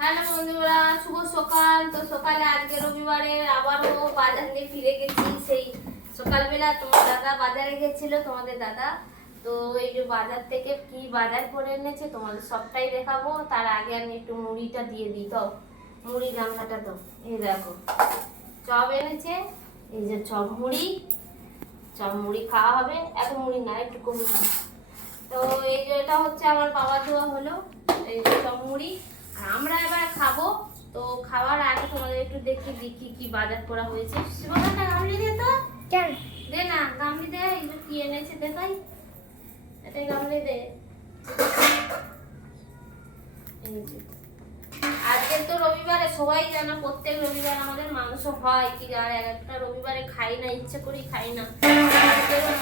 Hello বন্ধুরা, শুভ সকাল। তো সকালে আজকে রবিবারে আবারও বাজার নিয়ে ফিরে গেছি। সেই সকালবেলা তোমার দাদা বাজারে গেছিল, তোমাদের দাদা। তো এই যে বাজার থেকে কি বাজার করে এনেছে তোমাদের সবটাই দেখাবো। তার আগে আমি একটু মুড়িটা দিয়ে দিই তো। মুড়ি গামলাটা তো, এই দেখো। চপ এনেছে, এই যে চপ মুড়ি। চপ মুড়ি খাওয়া হবে, এত মুড়ি না, একটু কম তো এই যে এটা হচ্ছে আমার বাবা দেওয়া হলো, এই যে সব মুড়ি। আর আমরা এবার খাব। তো খাওয়ার আগে তোমাদের একটু দেখি দেখি কি বাজার করা হয়েছে। শিবকাটা গামলি দে তো। কেন? দে না গামলি দে এই কি এনেছে দেখাই এটাই গামলি দে। আজকে তো রবিবারে সবাই জানো প্রত্যেক রবিবার আমাদের মাংস হয়। কি আর এক একটা রবিবারে খাই না ইচ্ছে করি খাই না।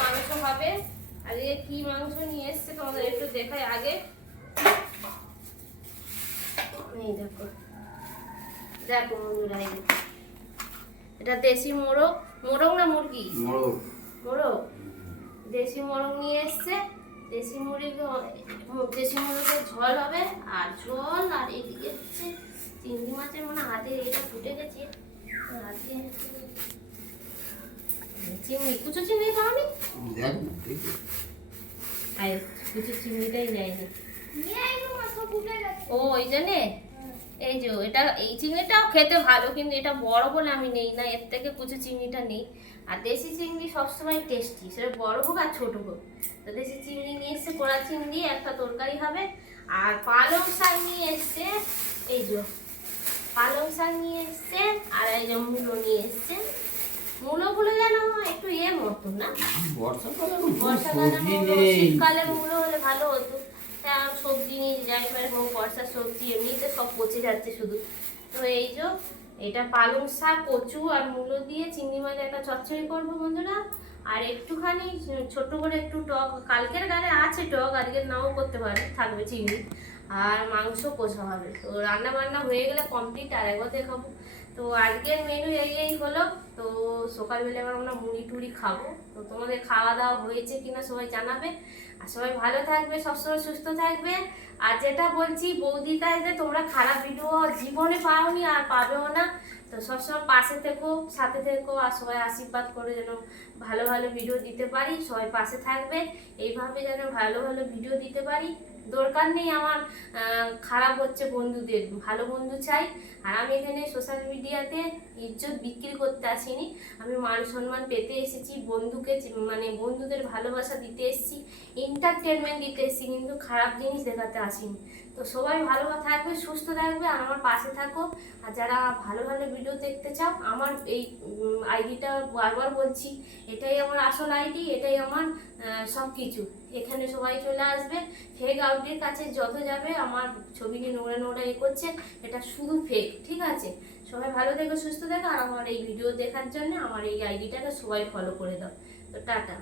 মাংস হবে। আজকে কি মাংস নিয়ে এসছে তোমাদের একটু দেখাই আগে। এই দেখো। দেখো বন্ধুরা এই দেখো। এটা দেশি মোরগ। মোরগ না মুরগি? মোড়ক মোরগ? দেশি মোরগ নিয়ে এসছে। দেশি মুরগি দেশি মুরগের ঝোল হবে আর ঝোল আর এদিকে হচ্ছে চিংড়ি মাছের মানে হাতে এটা ফুটে গেছে। হাতে চিংড়ি কুচো চিংড়ি খাওয়ানি দেখ না আর কুচো চিংড়িটাই নেয়নি। ও ওই জন্যে? এই যে এটা এই চিংড়িটাও খেতে ভালো কিন্তু এটা বড় বলে আমি নেই না এর থেকে কুচো চিংড়িটা নেই। আর দেশি চিংড়ি সবসময় টেস্টি সেটা বড় হোক আর ছোট হোক। তো দেশি চিংড়ি নিয়ে এসছে কোড়া চিংড়ি একটা তরকারি হবে। আর পালং শাক নিয়ে এসছে এই যে পালং শাক নিয়ে এসছে আর এই যে মূলো নিয়ে এসছে। মূলোগুলো যেন একটু ইয়ে মতো না? বর্ষাকালে শীতকালে মূলো হলে ভালো হতো। তা সবজি নিয়ে যাই মানে কোনো বর্ষার সবজি, এমনিতে সব পচে যাচ্ছে শুধু। তো এই যে এটা পালং শাক, কচু আর মূলো দিয়ে চিংড়ি মাছ একটা চচ্চড়ি করব বন্ধুরা। আর একটুখানি ছোট করে একটু টক, কালকের গানে আছে টক, আজকে নাও করতে পারে, থাকবে চিংড়ি। আর মাংস কষা হবে। তো রান্না বান্না হয়ে গেলে কমপ্লিট আর একবার দেখাবো। তো আজকের মেনু এই এই হলো। তো সকালবেলা এবার আমরা মুড়ি টুড়ি খাব। তো তোমাদের খাওয়া দাওয়া হয়েছে কিনা সবাই জানাবে। আর সবাই ভালো থাকবে, সবসময় সুস্থ থাকবে। আর যেটা বলছি বৌদিটা যে তোমরা খারাপ ভিডিও জীবনে পাওনি আর পাবেও না। তো সবসময় পাশে থেকো, সাথে থেকো আর সবাই আশীর্বাদ করে যেন ভালো ভালো ভিডিও দিতে পারি। সবাই পাশে থাকবে। এইভাবে যেন ভালো ভালো ভিডিও দিতে পারি। দরকার নেই আমার খারাপ হচ্ছে বন্ধুদের। ভালো বন্ধু চাই। আর আমি এখানে সোশ্যাল মিডিয়াতে ইজ্জত বিক্রি করতে আসিনি। আমি মান সম্মান পেতে এসেছি, বন্ধুকে মানে বন্ধুদের ভালোবাসা দিতে এসেছি এন্টারটেনমেন্ট দিতে এসেছি, কিন্তু খারাপ জিনিস দেখাতে আসিনি। তো সবাই ভালো থাকবে, সুস্থ থাকবে, আর আমার পাশে থাকো। আর যারা ভালো ভালো ভিডিও দেখতে চাও, আমার এই আইডিটা বারবার বলছি, এটাই আমার আসল আইডি এটাই আমার সব কিছু এখানে সবাই চলে আসবে ফেক আউটের কাছে যত যাবে, আমার ছবি নিয়ে নোংরা নোংরা এ করছে, এটা শুধু ফেক ঠিক আছে? সবাই ভালো থেকো, সুস্থ থেকো, আর আমার এই ভিডিও দেখার জন্য আমার এই আইডিটাকে সবাই ফলো করে দাও। তো টাটা।